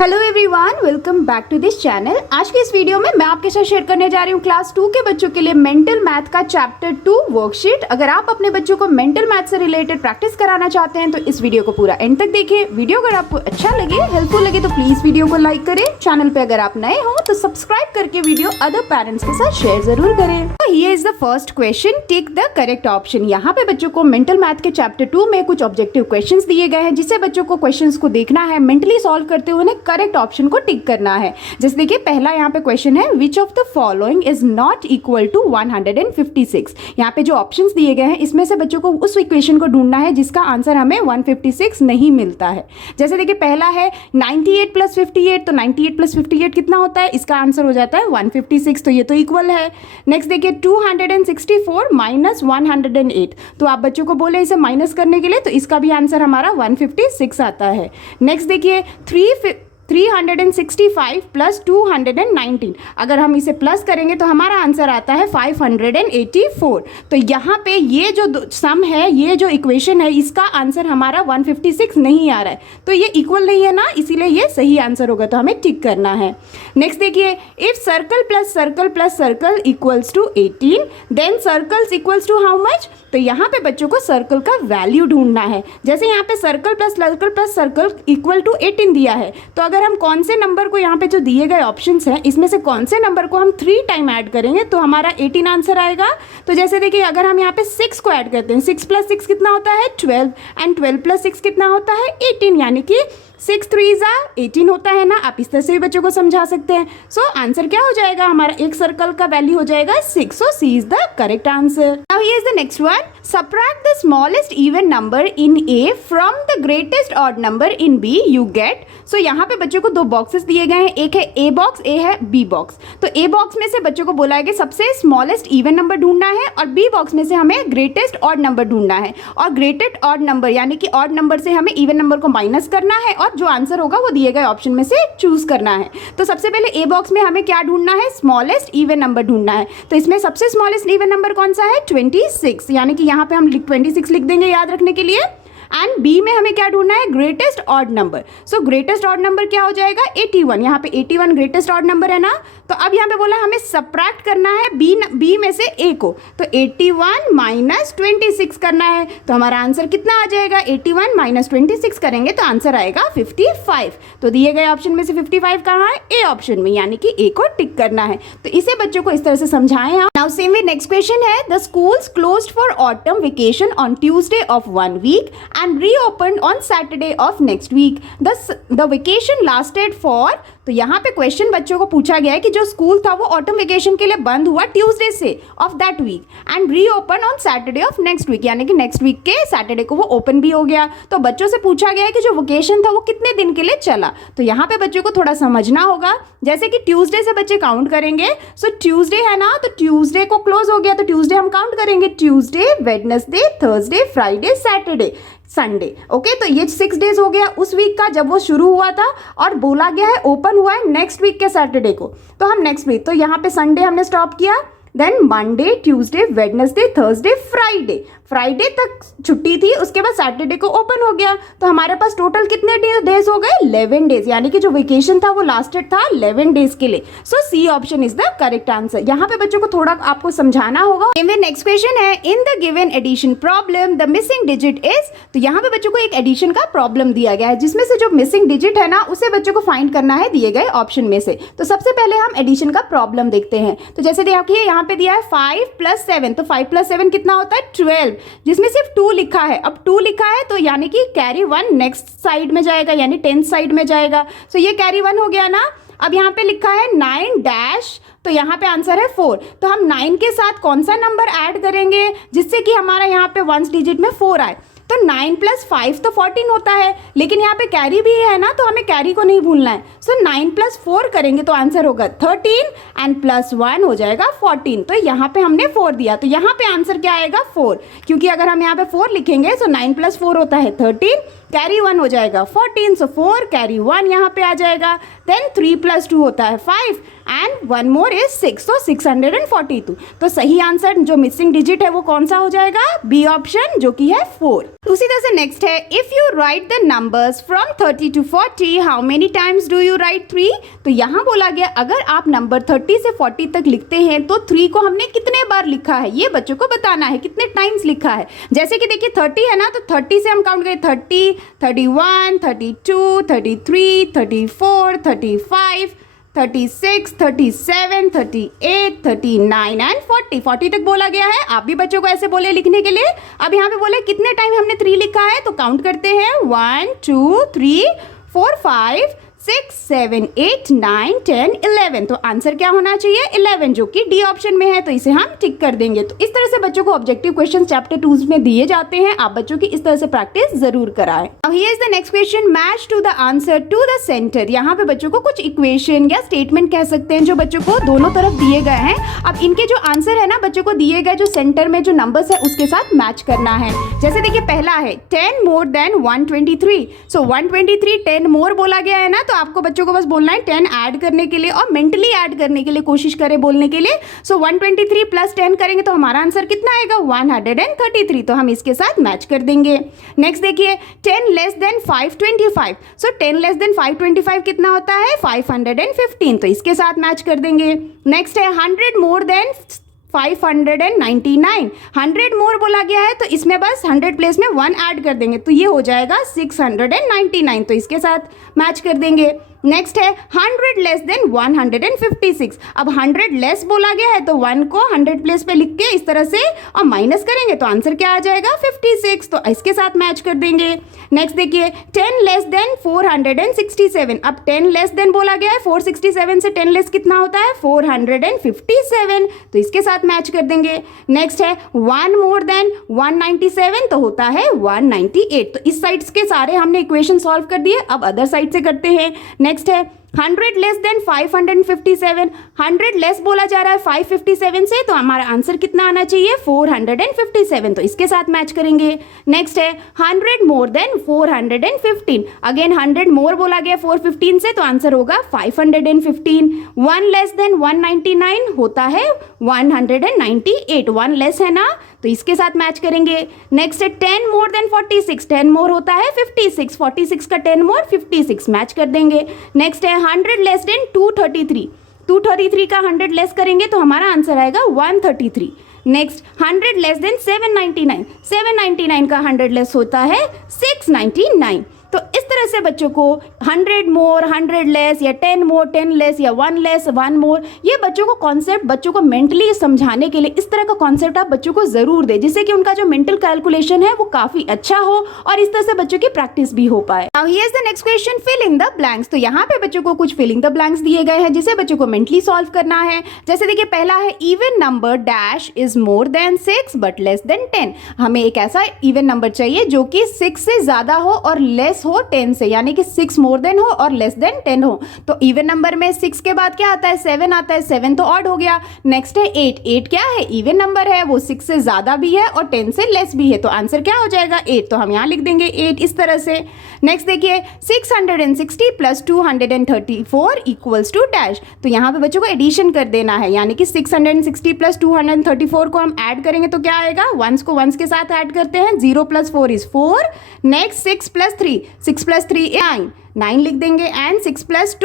Hello everyone, welcome back to this channel. आज के इस वीडियो में मैं आपके साथ शेयर करने जा रही हूँ क्लास 2 के बच्चों के लिए मेंटल मैथ का चैप्टर 2 वर्कशीट। अगर आप अपने बच्चों को मेंटल मैथ से रिलेटेड प्रैक्टिस कराना चाहते हैं तो इस वीडियो को पूरा एंड तक देखिए। वीडियो अगर आपको अच्छा लगे, हेल्पफुल लगे तो प्लीज वीडियो को लाइक करें। चैनल पे अगर आप नए हो तो सब्सक्राइब करके वीडियो अदर पेरेंट्स के साथ शेयर जरूर करें। तो here is the first question, tick the correct option. यहाँ पे बच्चों को मेंटल मैथ के चैप्टर 2 में कुछ ऑब्जेक्टिव क्वेश्चंस दिए गए हैं, जिससे बच्चों को क्वेश्चंस को देखना है, मेंटली सॉल्व करते हुए करेक्ट ऑप्शन को टिक करना है। जैसे देखिए पहला यहाँ पे क्वेश्चन है, which of the following is not equal to 156। यहाँ पे जो ऑप्शंस दिए गए हैं इसमें से बच्चों को उस इक्वेशन को ढूंढना है जिसका आंसर हमें 156 नहीं मिलता है। जैसे देखिए पहला है 98 प्लस 58, तो 98 प्लस 58 कितना होता है? इसका आंसर हो जाता है 156, तो ये तो इक्वल है। नेक्स्ट देखिए 264 माइनस 108, तो आप बच्चों को बोले इसे माइनस करने के लिए, तो इसका भी आंसर हमारा 156 आता है। नेक्स्ट देखिए 365 प्लस 219, अगर हम इसे प्लस करेंगे तो हमारा आंसर आता है 584। तो यहाँ पे ये जो सम है, ये जो इक्वेशन है, इसका आंसर हमारा 156 नहीं आ रहा है, तो ये इक्वल नहीं है ना, इसीलिए ये सही आंसर होगा, तो हमें टिक करना है। नेक्स्ट देखिए, if circle plus circle plus circle equals to 18 then circles equals to how much? तो यहाँ पे बच्चों को सर्कल का वैल्यू ढूंढना है। जैसे यहाँ पे circle plus circle equal to 18 दिया है, तो अगर हम कौन से नंबर को, यहाँ पे जो दिए गए ऑप्शंस हैं इसमें से कौन से नंबर को हम 3 टाइम ऐड करेंगे तो हमारा 18 आंसर आएगा। तो जैसे देखिए अगर हम यहाँ पे 6 को ऐड करते हैं, 6 प्लस 6 कितना होता है? 12, एंड 12 प्लस 6 कितना होता है? 18, यानी कि 6 3 18 होता है ना। आप इस तरह से भी बच्चों को समझा सकते हैं। सो आंसर क्या हो जाएगा? हमारा एक सर्कल का वैल्यू हो जाएगा 6, so C is the correct answer. Now here is the next one, subtract the smallest even number in A from the greatest odd number in B you get। सो यहाँ पे बच्चों को दो बॉक्सेस दिए गए हैं, एक है A बॉक्स, ए है B बॉक्स। तो A बॉक्स में से बच्चों को बोला है कि सबसे स्मॉलेस्ट इवन नंबर ढूंढना है, और B बॉक्स में से हमें ग्रेटेस्ट ऑड नंबर ढूंढना है। और ग्रेटेस्ट ऑड नंबर यानी कि ऑड नंबर से हमें इवन नंबर को माइनस करना है, और जो आंसर होगा वो दिए गए ऑप्शन में से चूज करना है। तो सबसे पहले A बॉक्स में हमें क्या ढूंढना है? स्मॉलेस्ट इवन नंबर ढूंढना है। तो इसमें सबसे स्मॉलेस्ट इवन नंबर कौन सा है? 26, यानी कि यहाँ पे हम 26 लिख देंगे याद रखने के लिए। एंड बी में हमें क्या ढूंढना है? Greatest odd number. सो ग्रेटेस्ट ऑड नंबर क्या हो जाएगा? 81, यहाँ पे 81 ग्रेटेस्ट ऑड नंबर है ना। तो अब यहाँ पे बोला हमें सब्ट्रैक्ट करना है बी में से ए को, तो 81 माइनस 26 करना है। तो हमारा आंसर कितना आ जाएगा? 81 माइनस 26 करेंगे तो आंसर आएगा 55। तो दिए गए ऑप्शन में से 55 कहाँ है? ए ऑप्शन में, यानी कि ए को टिक करना है। तो इसे बच्चों को इस तरह से समझाएं हम। Now same way next question है, the schools closed for autumn vacation on Tuesday of 1 week and reopened on Saturday of next week. The vacation lasted for, तो यहाँ पे क्वेश्चन बच्चों को पूछा गया है कि जो स्कूल था वो ऑटम वेकेशन के लिए बंद हुआ ट्यूसडे से of that week and reopen on Saturday of next week, यानी कि नेक्स्ट वीक के सैटरडे को वो ओपन भी हो गया। तो बच्चों से पूछा गया है कि जो वेकेशन था वो कितने दिन के लिए चला। तो यहाँ पे बच्चों को थोड़ा समझना होगा। जैसे कि ट्यूसडे से बच्चे काउंट करेंगे, सो ट्यूसडे है ना, तो ट्यूसडे को क्लोज हो गया तो ट्यूसडे हम काउंट करेंगे, Tuesday, Wednesday, Thursday, Friday, Saturday, Sunday. Okay, तो ये 6 डेज हो गया उस वीक का जब वो शुरू हुआ था, और बोला गया है ओपन हुआ है नेक्स्ट वीक के सैटरडे को। तो हम नेक्स्ट वीक, तो यहाँ पे संडे हमने स्टॉप किया, then Monday, Tuesday, Wednesday, Thursday, Friday, Friday तक छुट्टी थी, उसके बाद सैटरडे को ओपन हो गया। तो हमारे पास टोटल कितने डेज हो गए? 11 डेज, यानी कि जो वेकेशन था वो लास्टेड था 11 डेज के लिए। So C option is the correct answer. यहाँ पे बच्चों को थोड़ा आपको समझाना होगा। नेक्स्ट क्वेश्चन है, in the given addition problem the missing digit is. तो यहाँ पे बच्चों को एक एडिशन का प्रॉब्लम दिया गया है, जिसमें से जो मिसिंग डिजिट है ना उसे बच्चों को फाइंड करना है दिए गए ऑप्शन में से। तो सबसे पहले हम एडिशन का प्रॉब्लम देखते हैं। तो जैसे देखिए यहाँ पे दिया है 5 प्लस 7, तो 5 प्लस 7 कितना होता है? 12, जिसमें सिर्फ 2 लिखा है। अब 2 लिखा है तो यानी कि कैरी 1 नेक्स्ट साइड में जाएगा, यानी 10th साइड में जाएगा। सो ये कैरी 1 हो गया ना। अब यहाँ पे लिखा है 9 डैश, तो यहाँ पे आंसर है 4। तो हम 9 के साथ कौन सा नंबर ऐड करेंगे जिससे कि हमारा यहाँ पे 1 डिजिट में 4 आए? तो 9 प्लस 5 तो 14 होता है, लेकिन यहाँ पे कैरी भी है ना, तो हमें कैरी को नहीं भूलना है। सो 9 प्लस 4 करेंगे तो आंसर होगा 13, एंड प्लस 1 हो जाएगा 14। तो यहाँ पे हमने 4 दिया, तो यहाँ पे आंसर क्या आएगा? 4, क्योंकि अगर हम यहाँ पे 4 लिखेंगे तो 9 प्लस 4 होता है 13, कैरी 1 हो जाएगा 14, सो 4 कैरी 1 यहाँ पे आ जाएगा। देन 3 प्लस 2 होता है 5, एंड 1 मोर इज 6, तो 642। तो सही आंसर जो मिसिंग डिजिट है वो कौन सा हो जाएगा? बी ऑप्शन, जो कि है 4। उसी तरह से नेक्स्ट है, if you right the numbers from 30 to 40 how many times do you right 3? तो यहाँ बोला गया अगर आप नंबर 30 से 40 तक लिखते हैं तो 3 को हमने कितने बार लिखा है ये बच्चों को बताना है, कितने टाइम्स लिखा है। जैसे कि देखिए 30 है ना, तो 30 से हम काउंट करें 30, 31, 32, 33, 34, 35, 36, 37, 38, 39 एंड 40। 40 तक बोला गया है। आप भी बच्चों को ऐसे बोले लिखने के लिए। अब यहाँ पे बोले कितने टाइम हमने 3 लिखा है, तो काउंट करते हैं 1 2 3 4 5 6 7 8 9 10 11। तो आंसर क्या होना चाहिए 11, जो कि डी ऑप्शन में है, तो इसे हम टिक कर देंगे। तो इस तरह से बच्चों को ऑब्जेक्टिव क्वेश्चन चैप्टर 2 में दिए जाते हैं। आप बच्चों की इस तरह से प्रैक्टिस जरूर कराएं। अब here is the next question, match to the answer to the centre. यहाँ पे बच्चों को कुछ इक्वेशन या स्टेटमेंट कह सकते हैं जो बच्चों को दोनों तरफ दिए गए हैं। अब इनके जो आंसर है ना बच्चों को दिए गए जो सेंटर में जो नंबर्स है उसके साथ मैच करना है। जैसे देखिए पहला है 10 मोर देन 123। सो 123 10 मोर बोला गया है ना, तो आपको बच्चों को बस बोलना है 10 ऐड करने के लिए और मेंटली ऐड करने के लिए कोशिश करें बोलने के लिए। सो 123 प्लस 10 करेंगे तो हमारा आंसर कितना आएगा 133। तो हम इसके साथ मैच कर देंगे। नेक्स्ट देखिए 10 लेस देन 525। सो 10 लेस देन 525 कितना होता है 515। तो इसके साथ मैच कर देंगे। नेक्स्ट है 100 मोर देन 599। 100 मोर बोला गया है तो इसमें बस 100 प्लेस में 1 ऐड कर देंगे तो ये हो जाएगा 699। तो इसके साथ मैच कर देंगे। नेक्स्ट है 100 लेस देन 156। अब 100 लेस बोला गया है तो 1 को 100 प्लेस पे लिख के इस तरह से और माइनस करेंगे तो आंसर क्या आ जाएगा 56। तो इसके साथ मैच कर देंगे। नेक्स्ट देखिए 10 लेस देन 467। अब 10 लेस देन बोला गया है 467 से 10 लेस कितना होता है 457। तो इसके साथ मैच कर देंगे। नेक्स्ट है 1 मोर देन 197 तो होता है 198। तो इस साइड्स के सारे हमने इक्वेशन सॉल्व कर दिए। अब अदर साइड से करते हैं। नेक्स्ट है 100 लेस देन 557। 100 लेस बोला जा रहा है 557 से तो हमारा आंसर कितना आना चाहिए 457। तो इसके साथ मैच करेंगे। नेक्स्ट है 100 मोर देन 415। अगेन 100 मोर बोला गया 415 से तो आंसर होगा 515। 1 लेस देन 199 होता है 198। 1 लेस है ना तो इसके साथ मैच करेंगे। नेक्स्ट है 10 मोर देन 46। 10 मोर होता है 56। 46 का 10 मोर 56 मैच कर देंगे। नेक्स्ट है 100 लेस देन 233। 233 का 100 लेस करेंगे तो हमारा आंसर आएगा 133। Next 100 less than 799। 799 का 100 लेस होता है 699। तो इस तरह से बच्चों को 100 मोर 100 लेस या 10 मोर 10 लेस या 1 लेस 1 मोर, ये बच्चों को कॉन्सेप्ट बच्चों को मेंटली समझाने के लिए इस तरह का कॉन्सेप्ट आप बच्चों को जरूर दें जिससे कि उनका जो मेंटल कैलकुलेशन है वो काफी अच्छा हो और इस तरह से बच्चों की प्रैक्टिस भी हो पाए। Now here is the next question, fill in the blanks. तो यहाँ पे बच्चों को कुछ फिल इन द ब्लैंक्स दिए गए हैं जिसे बच्चों को मेंटली सॉल्व करना है। जैसे देखिए पहला है even number dash is more than 6 but less than 10। हमें एक ऐसा इवन नंबर चाहिए जो कि 6 से ज्यादा हो और लेस हो 10 से, यानी कि 6 मोर देन हो और लेस देन 10 हो। तो इवन नंबर में 6 के बाद क्या आता है 7 आता है। 7 तो ऑड हो गया। नेक्स्ट है 8। 8 क्या है इवन नंबर है, वो 6 से ज्यादा भी है और 10 से लेस भी है। तो आंसर क्या हो जाएगा 8। तो हम यहाँ लिख देंगे 8 इस तरह से। नेक्स्ट देखिए 660 प्लस 234 इक्वल्स टू डैश। तो यहाँ पे बच्चों को एडिशन कर देना है, यानी कि 660 प्लस 234 को हम ऐड करेंगे तो क्या आएगा, वंस को वंस के साथ ऐड करते हैं। 0 प्लस 4 इज 4। नेक्स्ट 6 प्लस 3 9 लिख देंगे एंड 6 प्लस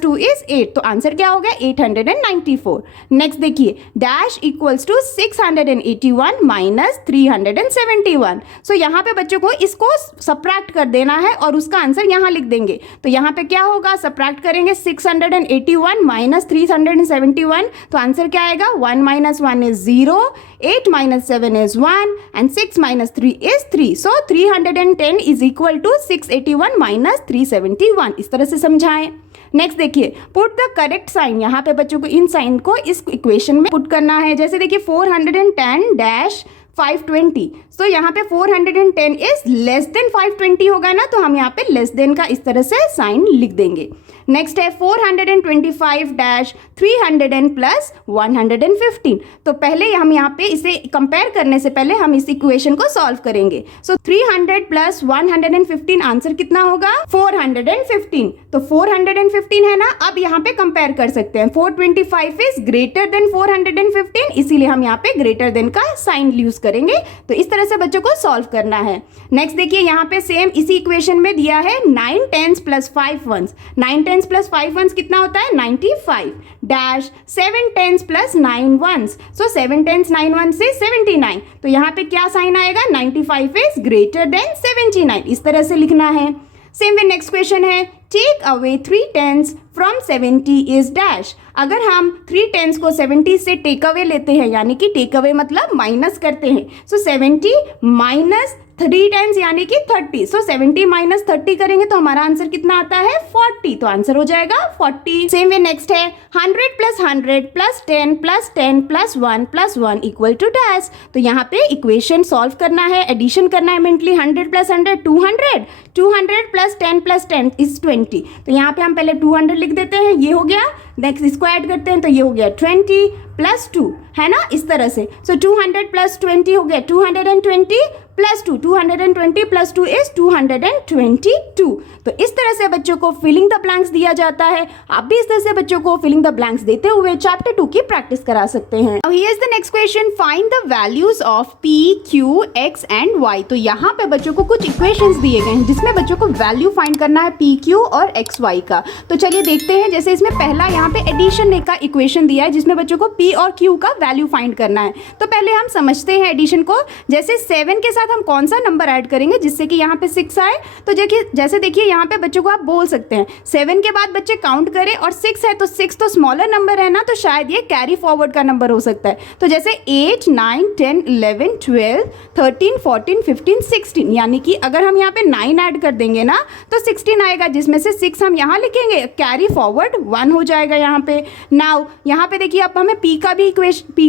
2 इज 8। तो आंसर क्या हो गया 894। नेक्स्ट देखिए डैश इक्वल्स टू 681 माइनस 371। सो यहाँ पे बच्चों को इसको सब्ट्रैक्ट कर देना है और उसका आंसर यहाँ लिख देंगे। तो यहाँ पे क्या होगा, सब्ट्रैक्ट करेंगे 681 माइनस 371। तो आंसर क्या आएगा 1 minus 1 is 0, 8 minus 7 is 1 and 6 minus 3 is 3। So 310 is equal to 681 minus 371। इस तरह से समझाएं। नेक्स्ट देखिए पुट द करेक्ट साइन। यहाँ पे बच्चों को इन साइन को इस इक्वेशन में पुट करना है। जैसे देखिए 410 डैश 520। तो यहाँ पे 410 इज लेस देन 520 होगा ना, तो हम यहाँ पे लेस देन का इस तरह से साइन लिख देंगे। नेक्स्ट है 425 डैश 300 प्लस 115। तो पहले हम यहाँ पे इसे कंपेयर करने से पहले हम इस इक्वेशन को सॉल्व करेंगे। सो 300 प्लस 115 आंसर कितना होगा 415। तो 415 है ना, अब यहाँ पे कंपेयर कर सकते हैं। 425 इज ग्रेटर देन 415, इसीलिए हम यहाँ पे ग्रेटर देन का साइन यूज करेंगे। तो इस तरह से बच्चों को सॉल्व करना है। नेक्स्ट देखिए यहाँ पे सेम इसी इक्वेशन में दिया है 9 10s plus 5 1s। 9 10s plus 5 1s कितना होता है 95 डैश 7 10s प्लस 9 1s। सो 7 10s 9 1 से 79। तो यहाँ पे क्या साइन आएगा 95 इज ग्रेटर देन 79, इस तरह से लिखना है। सेम वे नेक्स्ट क्वेश्चन है take away 3 10s from 70 is dash. अगर हम 3 10s को 70 से टेक अवे लेते हैं, यानी कि टेक अवे मतलब माइनस करते हैं, सो 70 माइनस 3 10s यानी कि 30। सो 70 माइनस 30 करेंगे तो हमारा आंसर कितना आता है 40। तो आंसर हो जाएगा 40। सेम वे नेक्स्ट है 100 plus 100 plus 10 plus 10 plus 1 plus 1 equal to dash. तो यहाँ पे इक्वेशन सॉल्व करना है, एडिशन करना है mentally. 100 plus 100 200, 200 plus 10 plus 10 is 20। तो यहाँ पे हम पहले 200 लिख देते हैं, ये हो गया। नेक्स्ट इसको ऐड करते हैं तो ये हो गया 20 प्लस 2, है ना, इस तरह से। सो 200 प्लस 20 हो गया 220 प्लस 2, 220 प्लस 2 इज 222। तो इस तरह से बच्चों को फिलिंग द ब्लैंक्स दिया जाता है। आप भी इस तरह से बच्चों को फिलिंग द ब्लैंक्स देते हुए चैप्टर 2 की प्रैक्टिस करा सकते हैं। Now here is the next question, find the values of p, q, x and y। तो यहाँ पे बच्चों को कुछ इक्वेशंस दिए गए हैं जिसमें बच्चों को वैल्यू फाइंड करना है p, q और x, y का। तो चलिए देखते हैं। जैसे इसमें पहला यहाँ पे एडिशन का इक्वेशन दिया है जिसमें बच्चों को p और q का वैल्यू फाइंड करना है। तो पहले हम समझते हैं एडिशन को। जैसे 7 के साथ हम कौन सा नंबर ऐड करेंगे जिससे कि यहाँ पे 6 आए। तो जैसे देखिए यहाँ पे बच्चों को आप बोल सकते हैं 7 के बाद बच्चे काउंट करें और 6 है तो 6 तो स्मॉलर नंबर है ना, तो शायद ये कैरी फॉरवर्ड का नंबर हो सकता है। तो जैसे 8 9 10 11 12 13 14 15 16, यानी कि अगर हम यहाँ पे 9 ऐड कर देंगे ना तो 16 आएगा, जिसमें से 6 हम यहाँ लिखेंगे, कैरी फॉरवर्ड 1 हो जाएगा यहाँ पे। नाउ यहाँ पे देखिए अब हमें p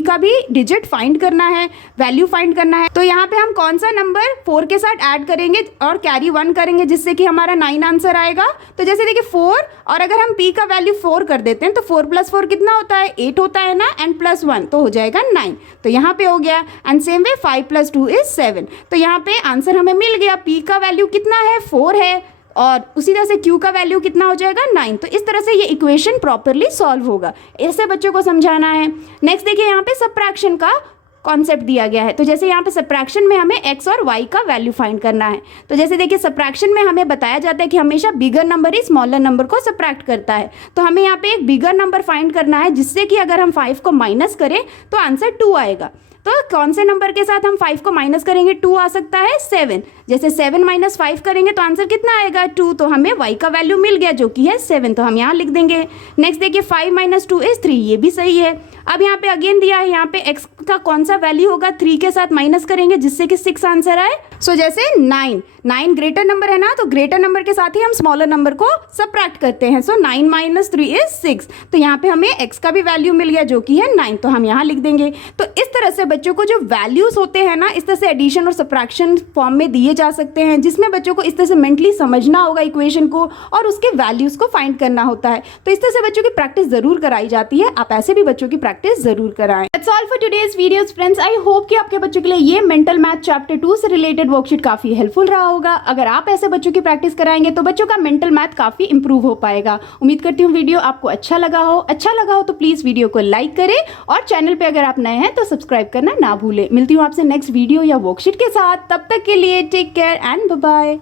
का भी डिजिट फाइंड करना है, वैल्यू फाइंड करना है। तो यहाँ पे हम कौन सा नंबर 4 के साथ ऐड करेंगे और कैरी 1 करेंगे जिससे कि हमारा 9 आंसर आएगा। तो जैसे देखिए 4, और अगर हम p का वैल्यू 4 कर देते हैं तो 4 प्लस 4 कितना होता है 8 होता है ना, एंड प्लस 1 तो हो जाएगा 9। तो यहाँ पे हो गया। And same way 5 plus 2 is 7। तो यहाँ पे आंसर हमें मिल गया। p का वैल्यू कितना है 4 है, और उसी तरह से q का वैल्यू कितना हो जाएगा 9। तो इस तरह से ये इक्वेशन प्रॉपरली सॉल्व होगा। ऐसे बच्चों को समझाना है। नेक्स्ट देखिए यहाँ पे सबट्रैक्शन का कॉन्सेप्ट दिया गया है। तो जैसे यहाँ पे सबट्रैक्शन में हमें x और y का वैल्यू फाइंड करना है। तो जैसे देखिए सबट्रैक्शन में हमें बताया जाता है कि हमेशा बिगर नंबर ही स्मॉलर नंबर को सबट्रैक्ट करता है। तो हमें यहाँ पे एक बिगर नंबर फाइंड करना है जिससे कि अगर हम 5 को माइनस करें तो आंसर 2 आएगा। तो कौन से नंबर के साथ हम 5 को माइनस करेंगे 2 आ सकता है 7। जैसे 7 माइनस 5 करेंगे तो आंसर कितना आएगा 2। तो हमें y का वैल्यू मिल गया जो कि है 7, तो हम यहाँ लिख देंगे। नेक्स्ट देखिए 5 माइनस 2 इज 3, ये भी सही है। अब यहाँ पे अगेन दिया है, यहाँ पे x का कौन सा वैल्यू होगा 3 के साथ माइनस करेंगे जिससे कि 6 आंसर आए। सो जैसे 9 ग्रेटर नंबर है ना, तो ग्रेटर नंबर के साथ ही हम स्मॉलर नंबर को सबट्रैक्ट करते हैं। सो 9 माइनस 3 इज 6। तो यहाँ पे हमें x का भी वैल्यू मिल गया जो कि है 9, तो हम यहाँ लिख देंगे। तो इस तरह से बच्चों को जो वैल्यूज होते हैं ना, इस तरह से एडिशन और सबट्रैक्शन फॉर्म में दिए जा सकते हैं, जिसमें बच्चों को इस तरह से मेंटली समझना होगा इक्वेशन को और उसके वैल्यूज को फाइंड करना होता है। तो इस तरह से बच्चों की प्रैक्टिस जरूर कराई जाती है। आप ऐसे भी बच्चों की प्रैक्टिस जरूर कराएं। That's all for today's videos friends. I hope कि आपके बच्चों के लिए ये मेंटल मैथ चैप्टर 2 से रिलेटेड वर्कशीट काफी हेल्पफुल रहा होगा। अगर आप ऐसे बच्चों की प्रैक्टिस कराएंगे तो बच्चों का मेंटल मैथ काफी इंप्रूव हो पाएगा। उम्मीद करती हूँ वीडियो आपको अच्छा लगा हो तो प्लीज वीडियो को लाइक करें और चैनल पे अगर आप नए हैं तो सब्सक्राइब करना ना भूलें। मिलती हूँ आपसे नेक्स्ट वीडियो या वर्कशीट के साथ। तब तक के लिए take care and bye bye.